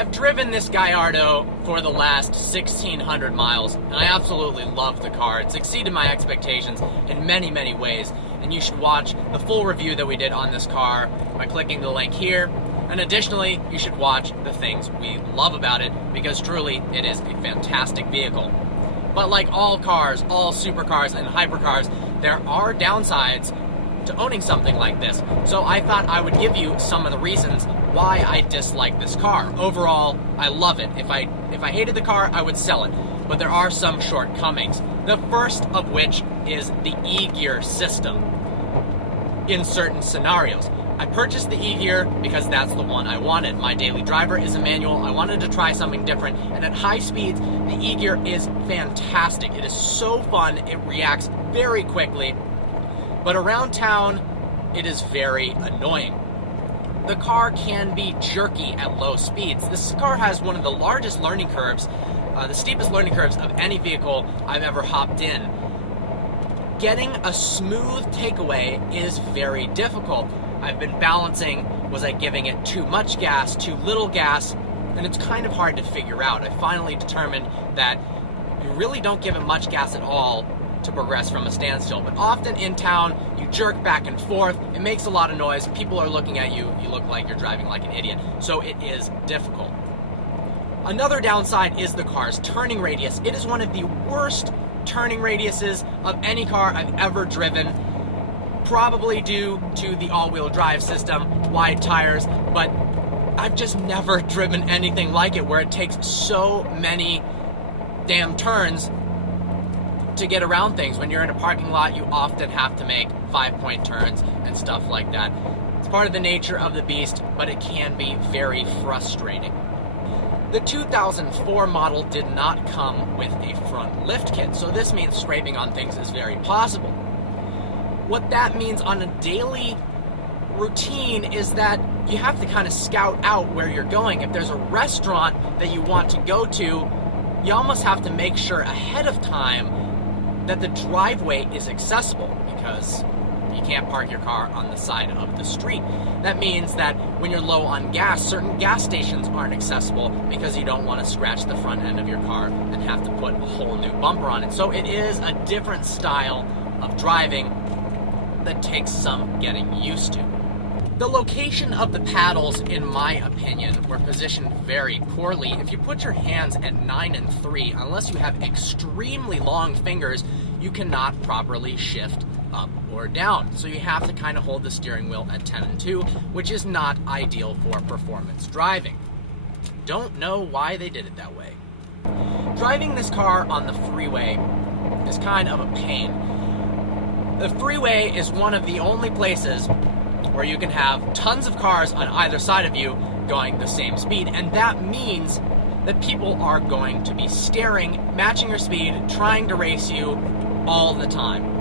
I've driven this Gallardo for the last 1,600 miles, and I absolutely love the car. It's exceeded my expectations in many, many ways, and you should watch the full review that we did on this car by clicking the link here. And additionally, you should watch the things we love about it, because truly, it is a fantastic vehicle. But like all cars, all supercars and hypercars, there are downsides to owning something like this. So I thought I would give you some of the reasons why I dislike this car. Overall, I love it. If I hated the car, I would sell it. But there are some shortcomings. The first of which is the e-gear system in certain scenarios. I purchased the e-gear because that's the one I wanted. My daily driver is a manual. I wanted to try something different, and at high speeds, the e-gear is fantastic. It is so fun. It reacts very quickly, but around town, it is very annoying. The car can be jerky at low speeds. This car has one of the largest learning curves, the steepest learning curves of any vehicle I've ever hopped in. Getting a smooth takeaway is very difficult. I've been balancing, was I giving it too much gas, too little gas, and it's kind of hard to figure out. I finally determined that you really don't give it much gas at all to progress from a standstill, but often in town, you jerk back and forth, it makes a lot of noise, people are looking at you, you look like you're driving like an idiot, so it is difficult. Another downside is the car's turning radius. It is one of the worst turning radiuses of any car I've ever driven, probably due to the all-wheel drive system, wide tires, but I've just never driven anything like it where it takes so many damn turns to get around things. When you're in a parking lot, you often have to make 5-point turns and stuff like that. It's part of the nature of the beast, but it can be very frustrating. The 2004 model did not come with a front lift kit, so this means scraping on things is very possible. What that means on a daily routine is that you have to kind of scout out where you're going. If there's a restaurant that you want to go to, you almost have to make sure ahead of time that the driveway is accessible, because you can't park your car on the side of the street. That means that when you're low on gas, certain gas stations aren't accessible because you don't want to scratch the front end of your car and have to put a whole new bumper on it. So it is a different style of driving that takes some getting used to. The location of the paddles, in my opinion, were positioned very poorly. If you put your hands at 9 and 3, unless you have extremely long fingers, you cannot properly shift up or down. So you have to kind of hold the steering wheel at 10 and 2, which is not ideal for performance driving. Don't know why they did it that way. Driving this car on the freeway is kind of a pain. The freeway is one of the only places where you can have tons of cars on either side of you going the same speed, and that means that people are going to be staring, matching your speed, trying to race you all the time.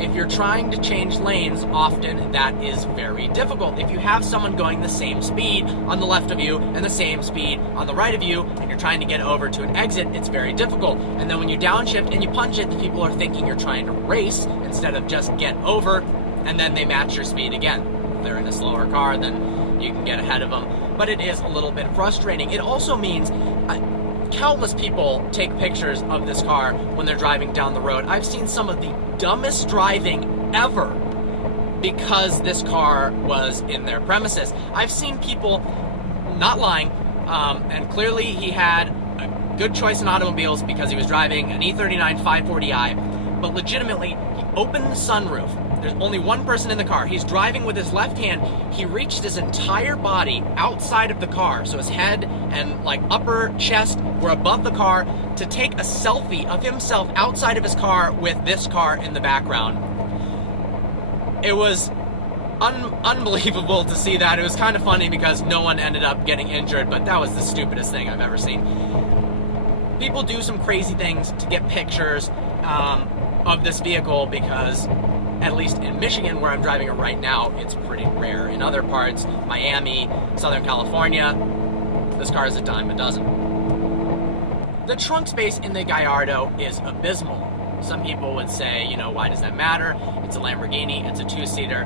If you're trying to change lanes, often that is very difficult. If you have someone going the same speed on the left of you and the same speed on the right of you, and you're trying to get over to an exit, it's very difficult. And then when you downshift and you punch it, the people are thinking you're trying to race instead of just get over, and then they match your speed again. If they're in a slower car, then you can get ahead of them. But it is a little bit frustrating. It also means countless people take pictures of this car when they're driving down the road. I've seen some of the dumbest driving ever because this car was in their premises. I've seen people, not lying, and clearly he had a good choice in automobiles because he was driving an E39 540i, but legitimately, he opened the sunroof. There's only one person in the car. He's driving with his left hand. He reached his entire body outside of the car, so his head and like upper chest were above the car, to take a selfie of himself outside of his car with this car in the background. It was unbelievable to see that. It was kind of funny because no one ended up getting injured, but that was the stupidest thing I've ever seen. People do some crazy things to get pictures of this vehicle because, at least in Michigan, where I'm driving it right now, it's pretty rare. In other parts, Miami, Southern California, this car is a dime a dozen. The trunk space in the Gallardo is abysmal. Some people would say, you know, why does that matter? It's a Lamborghini, it's a two-seater.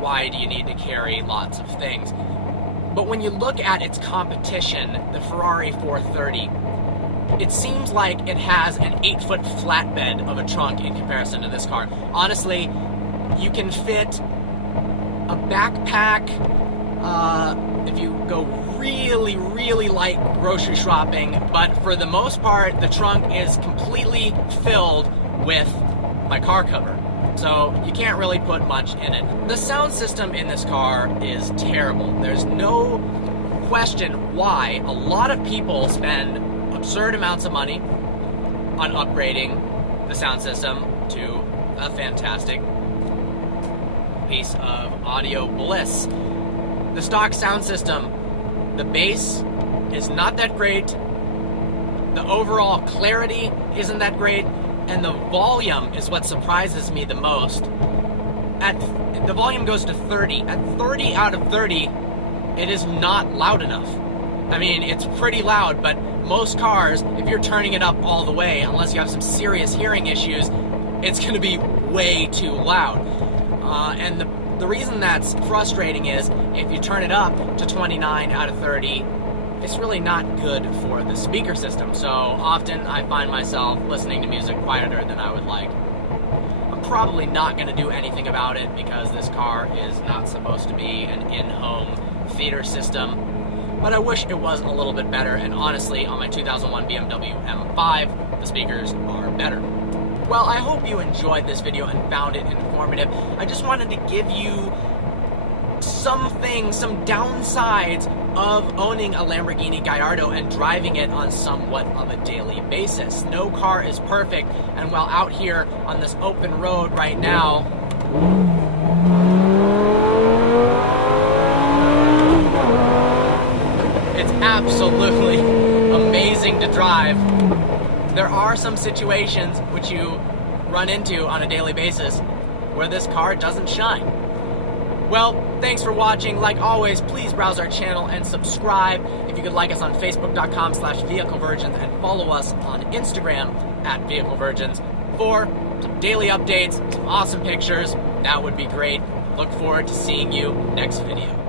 Why do you need to carry lots of things? But when you look at its competition, the Ferrari 430, it seems like it has an 8-foot flatbed of a trunk in comparison to this car. Honestly, you can fit a backpack if you go really, really light grocery shopping, but for the most part, the trunk is completely filled with my car cover. So you can't really put much in it. The sound system in this car is terrible. There's no question why a lot of people spend absurd amounts of money on upgrading the sound system to a fantastic piece of audio bliss. The stock sound system, the bass is not that great, the overall clarity isn't that great, and the volume is what surprises me the most. The volume goes to 30. At 30 out of 30, it is not loud enough. I mean, it's pretty loud, but most cars, if you're turning it up all the way, unless you have some serious hearing issues, it's going to be way too loud. And the reason that's frustrating is if you turn it up to 29 out of 30, it's really not good for the speaker system. So often I find myself listening to music quieter than I would like. I'm probably not going to do anything about it because this car is not supposed to be an in-home theater system. But I wish it was a little bit better, and honestly, on my 2001 BMW M5, the speakers are better. Well, I hope you enjoyed this video and found it informative. I just wanted to give you some downsides of owning a Lamborghini Gallardo and driving it on somewhat of a daily basis. No car is perfect, and while out here on this open road right now, it's absolutely amazing to drive. There are some situations which you run into on a daily basis where this car doesn't shine. Well, thanks for watching. Like always, please browse our channel and subscribe. If you could like us on Facebook.com/VehicleVirgins and follow us on Instagram @VehicleVirgins for some daily updates, some awesome pictures, that would be great. Look forward to seeing you next video.